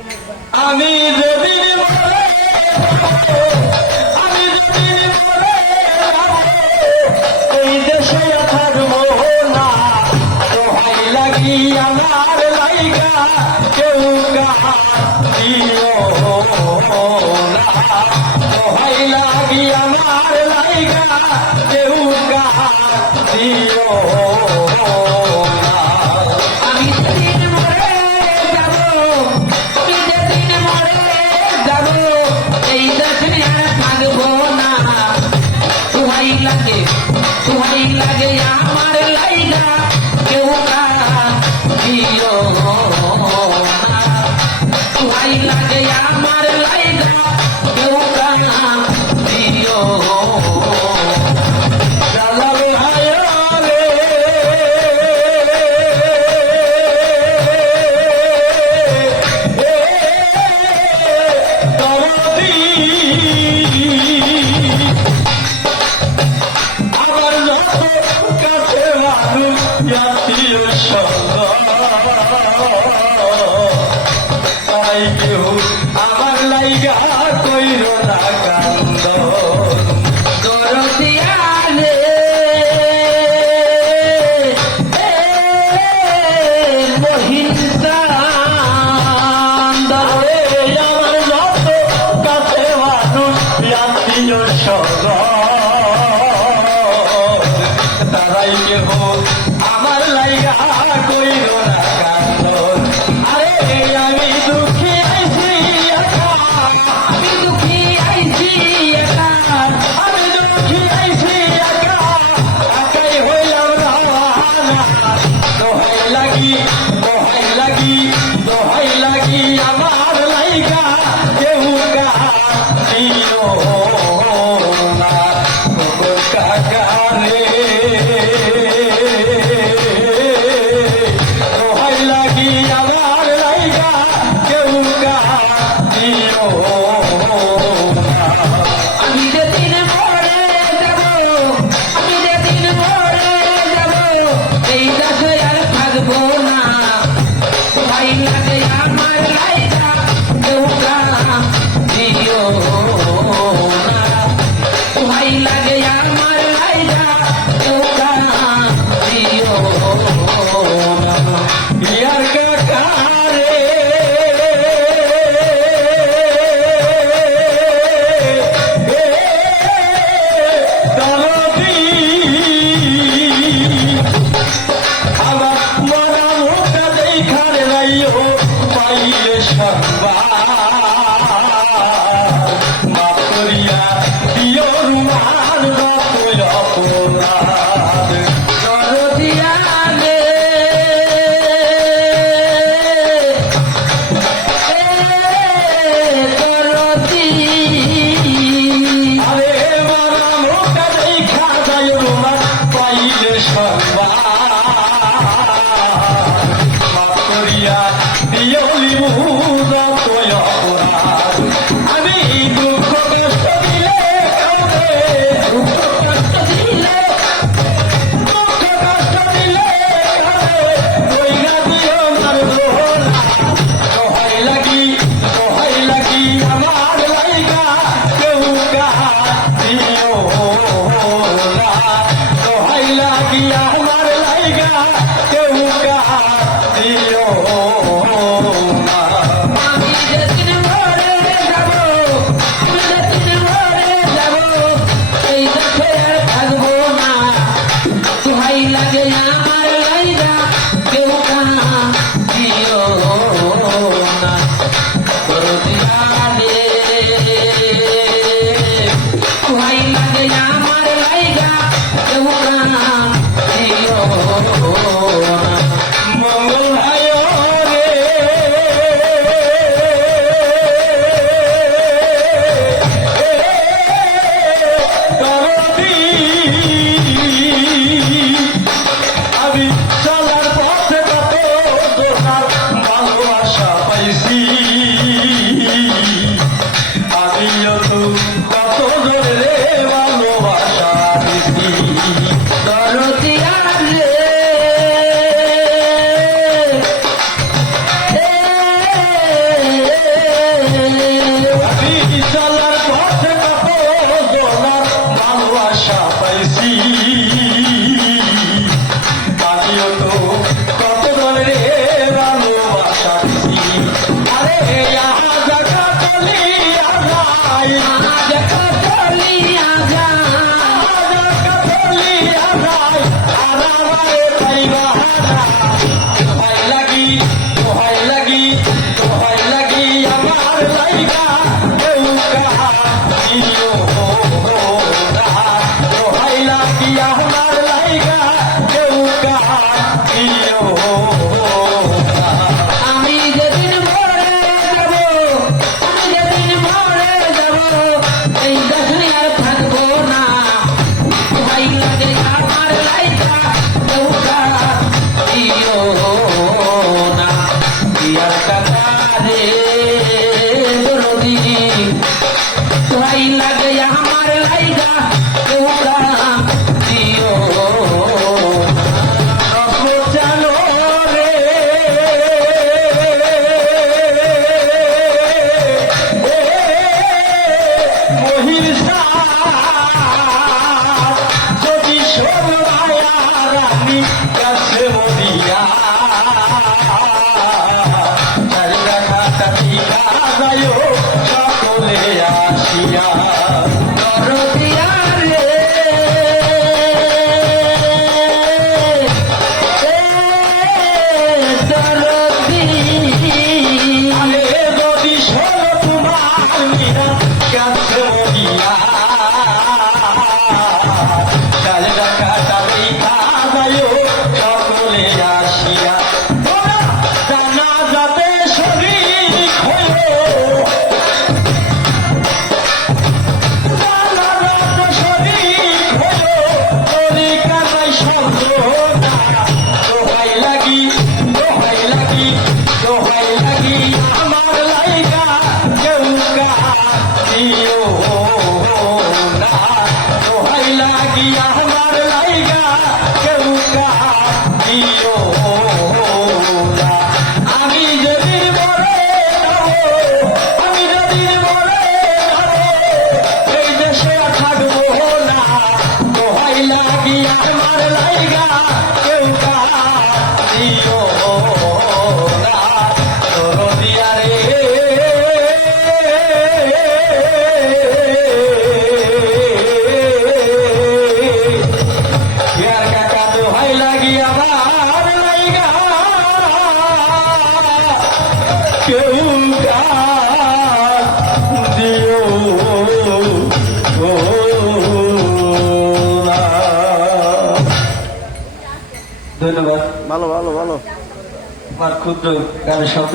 আমি যেদিন মরে আমি যেদিন মরে এই দেশে থাকবো না দোহাই লাগি আমার লাইগা কেউ দিও না দোহাই লাগি আমার লাইগা কেউ দিও না আমি যেদিন মরে যাব আমি যেদিন মরে যাব এই দেশে আর থাকবো না তুহাই লাগে আমার লাইগা কেউ দিও না তুহাই লাগে আমার লাইগা কেউ দিও জালালে হায়ালে দরদি আমার যত কাছে মানুষ আত্মীয় সঙ্গ তাই কেউ আমার লাইগা কইর না কান্দ দরদিয়ালে মহিন্দর আমার যত কাছে মানুষ আত্মীয় সঙ্গ তারাই কেহ আমার লাইগা কইর না কান্দন আরে আমি দুঃখী আইছি একা আমি দুঃখী আইছি একা আমি দুঃখী আইছি একা একাই হইলাম রওয়ানা দোহাই লাগি দোহাই লাগি দোহাই লাগি আমার লাইগা কেউ দিও না কাকা রে দোহাই লাগি আমার লাইগা কেউ দিও না আমি যেদিন মরে যাব আমি যেদিন মরে যাব এই দেশে আর থাকবো না ভাই লাগে আমার লাইগা কেউ দিও না ভাই লাগে আমার লাইগা কেউ দিও না ইয়ার কাকা রে দরদি আমার মনা মুখটা দেখা রে রাইও পাইলে সংবাদ মাফ করিয়া দিও রুমার রতয় অপরাধ দরদিয়ালে দরদি আরে মানা মুখটা দেখা যায় রুমার পাইলে সংবাদ মাফ করিয়া দিও লিবু রতয় অপরাধ ধন্যবাদ ভালো ভালো ভালো আমার ক্ষুদ্র গানের শব্দ